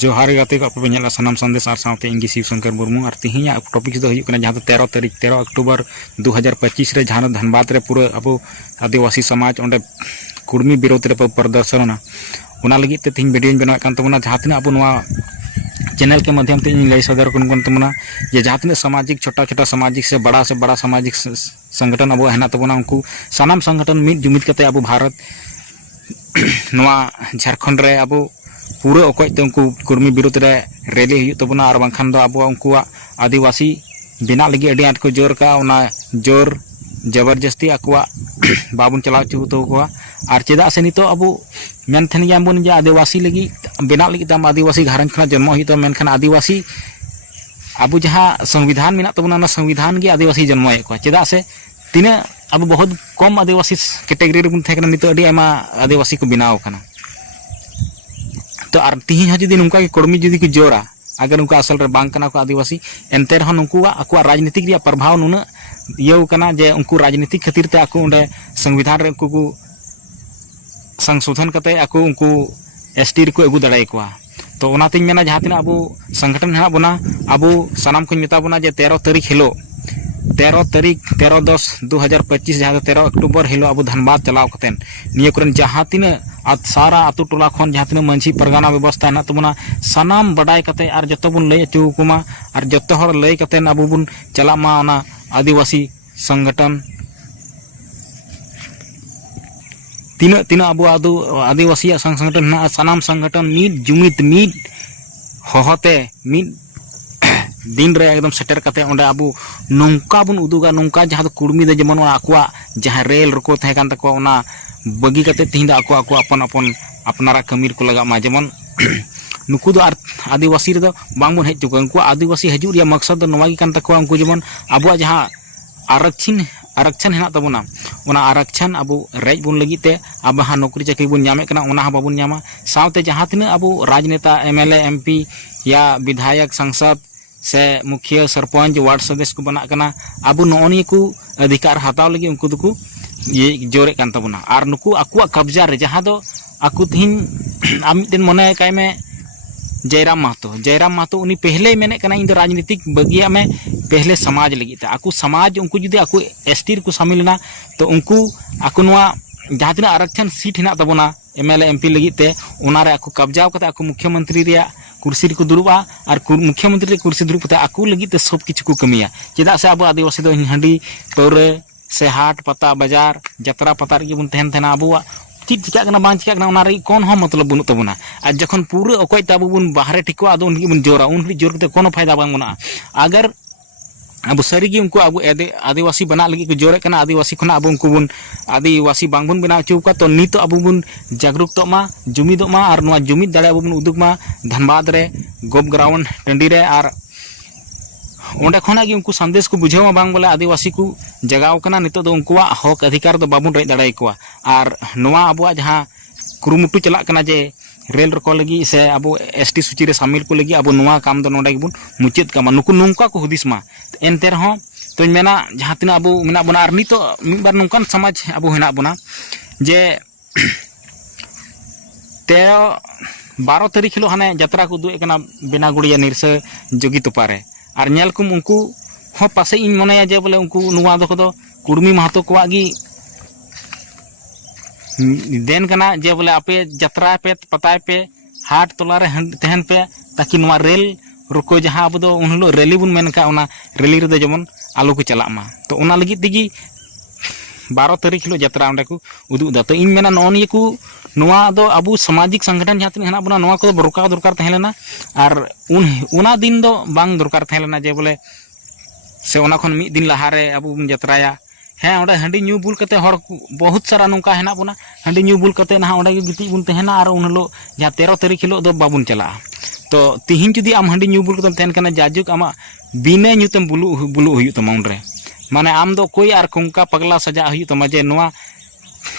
जोहार गाते को पे नेला सनाम संदेश और साथे इंगी शिव शंकर मुर्मू और तिहिया टॉपिक दो हुई कना जहां 13 तारीख 13 अक्टूबर 2025 रे जहां धनबाद रे पूरा अब आदिवासी समाज ओंडे कुर्मी विरोध रे प्रदर्शन ओना लगी ते तिहिन वीडियो बनाव कान तमना जहां तिना अब नवा चैनल के माध्यम से लय सदर कन तमना जे जहां तिना सामाजिक छोटा छोटा सामाजिक से बड़ा सामाजिक संगठन अब हेना तबना उनको सनाम संगठन मिद जुमिद कते अब भारत नवा झारखंड रे अब पूरा अकोयते उनको कुर्मी विरोध रे रैली हुई तबना और बांखान दो अब उनकुआ आदिवासी बिना लगी अड़ी आट को जोर का उना जोर जबरदस्ती अकुआ बाबुन चलाव चुतो को और चेदा से नितो अब मेनथन यामबन जे आदिवासी लगी बिना लगी तम आदिवासी घरन खना जन्म हुई तो मेनखान आदिवासी अब जहां संविधान मिना तबना संविधान के आदिवासी जन्म को चेदा से तीना अब बहुत कम आदिवासी कैटेगरी रे बुन थे नितो अड़ी आमा आदिवासी को बनाव कना तो और तिहिन जुदी नुका के कर्मी जुदी को जोरा अगर उनका असल रे बांग कना को आदिवासी एनते रह नुकुआ अकुआ राजनीतिक रिया प्रभाव नुना इयौ कना जे उनको राजनीतिक खातिर ते आको उंडे संविधान रे उनको संशोधन करते आको उनको एसटी रे को अगु दड़ाई को तो ओनातिन मेना जहां तिना अब संगठन हेना बना अब सनाम को मेता बना जे 13 तारीख हिलो 13/10/2025 जहां 13 अक्टूबर हिलो अब धनबाद चलाव कतेन निये करन जहां तिना सारा आतु टोला खन जहां तिना मंझी परगाना व्यवस्था ना तबना सनाम बडाय कते और जतो बुन लय अचु कुमा और जतो हर लय कते अब बुन चला मा ना आदिवासी संगठन तीना तीना अब आदिवासी संगठन ना सनाम संगठन मिद जुमिद मिद होहते मिद दिन रे एकदम सेटर कते ओंडे अब नौका बुन उदुगा नौका जहां कुर्मी दे जेमन आकुआ जहां रेल रको थे कान तको ओना बगी कते तिहिंदा आको अपन अपन अपनारा कमीर को लगा मा जेमन नुकु दो आदिवासी रे दो बांगबन हेज चुका उनको आदिवासी हजू रिया मकसद नवा कान तको उनको जेमन अबुआ जहां आरक्षण हेना तबना ओना आरक्षण अब रेज बुन लगी अब हाँ नौकरी चाकरी बुन नामे कना ओना बाबुन नामा सावते जहां तिना अब राजनेता एमएलए एमपी या विधायक सांसद से मुखिया सरपंच वार्ड सदस्य को बना कना अब नौनी को अधिकार हताव लगी उनको दुको ये जोरे कान तबना और नुकु अकुआ कब्जा रे जहां दो अकु तिन आमिन मने काय में जयराम महतो उनी पहले मेने कना इन राजनीतिक बगिया में पहले समाज लगी था अकु समाज उनको जुदी अकु एसटी को शामिल ना तो उनको अकु नवा जहां तिना आरक्षण सीट हेना तबना एमएलए एमपी लगी ते ओना रे अकु कब्जाव कते अकु मुख्यमंत्री रिया कुर्सी को दुरुबा और मुख्यमंत्री कुर्सी दुरुब कते अकु लगी ते सब किछु को कमिया चेदा से अब आदिवासी दो हंडी तौरे से हाट पता बाजार जतरा पता रे बुन तहन तहना अबुआ चीज चिका कना बांग चिका कना ओना रे कोन हो मतलब बनु तबना और जखन पूरे ओकय त अब बुन बाहरे ठिको आदो उनकी बुन जोरा उनकी जोर कते कोनो फायदा बांग बना अगर अब सरीगी उनको अब आदिवासी बना लगी को जोरे कना आदिवासी खना अब उनको बुन आदिवासी बांग बुन बना चुका तो नित अब बुन जागरूक तो मा जुमिद मा और नवा जुमिद दाड़े अब बुन उदुग मा धनबाद रे गोब ग्राउंड टंडी रे और ओंडे खना कि उनको संदेश को बुझावा बांग बोले आदिवासी को जगाव कना नितो दो उनको हक अधिकार दो बाबुन रे दाड़ाई को और नवा अब जहां कुरुमुटु चला कना जे रेल रको लगी से अब एसटी सूची रे शामिल को लगी अब नवा काम दो नोडे बुन मुचित कामा नुकु नुंका को हुदिस मा एनते रहो तो मेना जहां तिना अब मेना बना और नितो मिद बार नुंकान समाज अब हेना बना जे 12 तारीख हिलो हाने यात्रा को दुए कना बेनागुड़िया निरसे जोगी तोपारे और नेल कुम उनको हो पासे इन मने जे बोले उनको नुवा दो को कुर्मी महतो को आगी देन कना जे बोले आपे यात्रा पे पताय पे हाट तोला रे तहन पे ताकि नुवा रेल रुको जहां अब दो उन हलो रैली बुन मेन का ओना रैली रे जेमन आलू को चला मा तो ओना लगी दिगी 12 तारीख हिलो यात्रा ओंडे को उदुग दा तो इन मेना नौनी को नुवा दो अबु सामाजिक संगठन जहां हेना बना नुवा को बरका दरकार तहलेना और उना दिन दो बांग दरकार तहलेना जे बोले से ओना खन मी दिन लहारे अबु बुन यात्राया हाँ ओंडे हंडी न्यू बुल कते हर बहुत सारा नौका हेना बना हंडी न्यू बुल कते ना ओंडे गिटी बुन तहना और उन हलो जहां 13 तारीख हिलो दो बाबुन चला तो तिहिन जुदी आम हंडी न्यू बुल कतम तहन कना जाजुक आमा बिना न्यूतम बुलु हुयु तमा उन रे माने आम दो कोई आर कुंका पगला सजा हुयु तमा जे नवा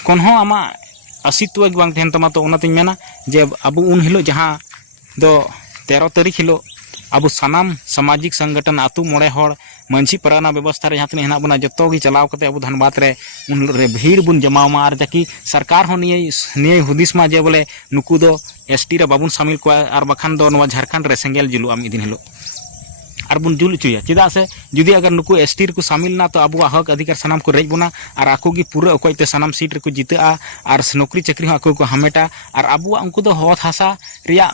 कोन हो आमा असित्व बांग तहन तमा तो ओनातिन मेना जे अब उन हिलो जहां दो 13 तारीख हिलो अब सनाम सामाजिक संगठन आतु मोड़े हर मंझी पराना व्यवस्था रे जहां हेना बना जतो गी चलाव कते अब धनबाद रे उन रे भीड़ बुन जमाव मा और जाकि सरकार हो निये हुदिस मा जे बोले नुकु दो एसटी रे बाबुन सामिल को और बखान दो नवा झारखंड रे सेंगेल जुलुआ मिद दिन हिलो और बुन जुल चुया चेदा से जुदी अगर नुकु एसटी रे को सामिल ना तो अबुआ हक अधिकार सनाम को रेज बोना और आको की पूरा अकोयते सनाम सीट रे को जिता और नौकरी चाकरी आको को हमेटा और अबुआ उनको दो होत हासा रिया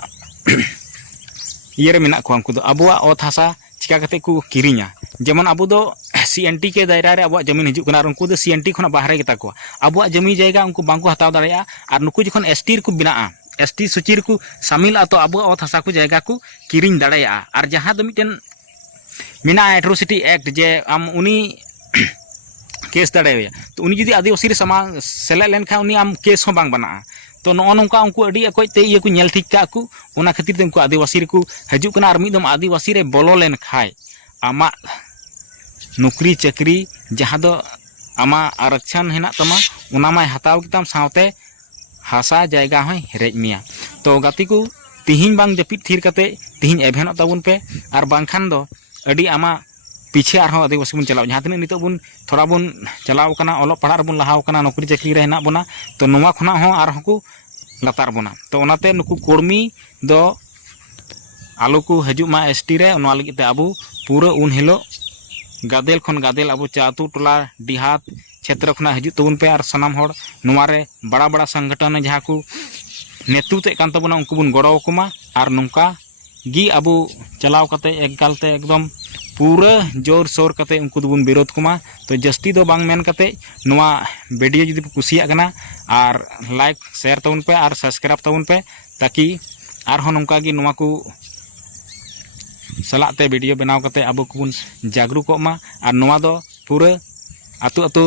ये रे मेना को उनको दो अबुआ ओत हासा चिका कते को किरिया जेमन अबु दो सीएनटी के दायरा रे अबुआ जमीन हिजुक कना उनको दो सीएनटी खना बाहरे गेता को अबुआ जमी जायगा उनको बांको हताव दाड़िया और नुकु जखन एसटी रे को बिना एसटी सूची रे को सामिल तो अबुआ ओत हासा को जायगा को किरिंग दाड़िया और जहां दो मिटन मिना एट्रोसिटी एक्ट जे आम उनी केस दाड़े तो उनी जुदी आदिवासी रे समा सेले लेन खा उनी आम केस हो बांग बना तो नो नौका उनको अड़ी अकोयते ये को नेल ठीक का को ओना खातिर ते उनको आदिवासी रे को हजू कना और मिदम आदिवासी रे बोलो लेन खाय आमा नौकरी चाकरी जहां दो आमा आरक्षण हेना तमा ओना माय हताव किताम सावते हासा जायगा होय रेज मिया तो गाती को तिहिन बांग जपित थीर कते तिहिन एभेनो ताबुन पे और बांखान दो अड़ी आमा पीछे आर आदिवासी बन चलाव जहां तने नितो बुन थोड़ा बुन चलाव कना ओलो पढ़ा बुन लहाव कना नौकरी चाकरी रे हेना बोना तो नोवा खना हो आर हकू लतार बोना तो ओनाते नुकु कोर्मी दो आलू को हजू मा एसटी रे ओना लगी ते अबु पूरा उन हिलो गादेल खन गादेल अबु चातु टोला डिहात क्षेत्र खना हजू तबुन पे और सनाम होड़ नोवा रे बड़ा बड़ा संगठन जहां को नेतृत्व कान तबुना उनको बुन गड़ो कोमा और नोंका गी अबु चलाव कते एकगालते एकदम पूरा जोर शोर कते उनको दुबुन विरोध कुमा तो जस्ती दो बांग मेन कते नोवा वीडियो जुदी कुसिया कना और लाइक शेयर तबुन पे और सब्सक्राइब तबुन पे ताकि आर हो नोंका गी नोवा को सलाते वीडियो बनाव कते अबु कुबुन जागरूक मा और नोवा दो पूरा आतु आतु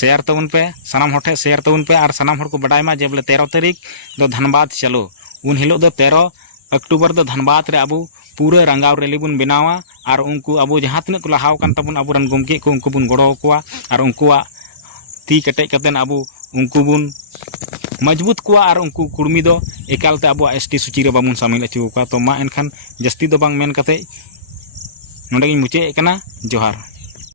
शेयर तबुन पे सनाम होठे शेयर तबुन पे और सनाम होड़ को बडाय मा जे बोले 13 तारीख दो धनबाद चलो उन हिलो दो 13 अक्टूबर दो धनबाद रे अबु पूरा रंगाव रैली बुन बनावा और उनको अबु जहां तने को लहाव कान तबुन अबुरन गमके को उनको बुन गड़ो कोआ और उनको ती कटेज कतेन अबु उनको बुन मजबूत कोआ और उनको कुर्मी दो एकालते अबु एसटी सूची रे बाबुन सामिल अचु कोआ तो मा एनखान जस्ती दो बांग मेन कते नोंडे मुचे कना जोहार।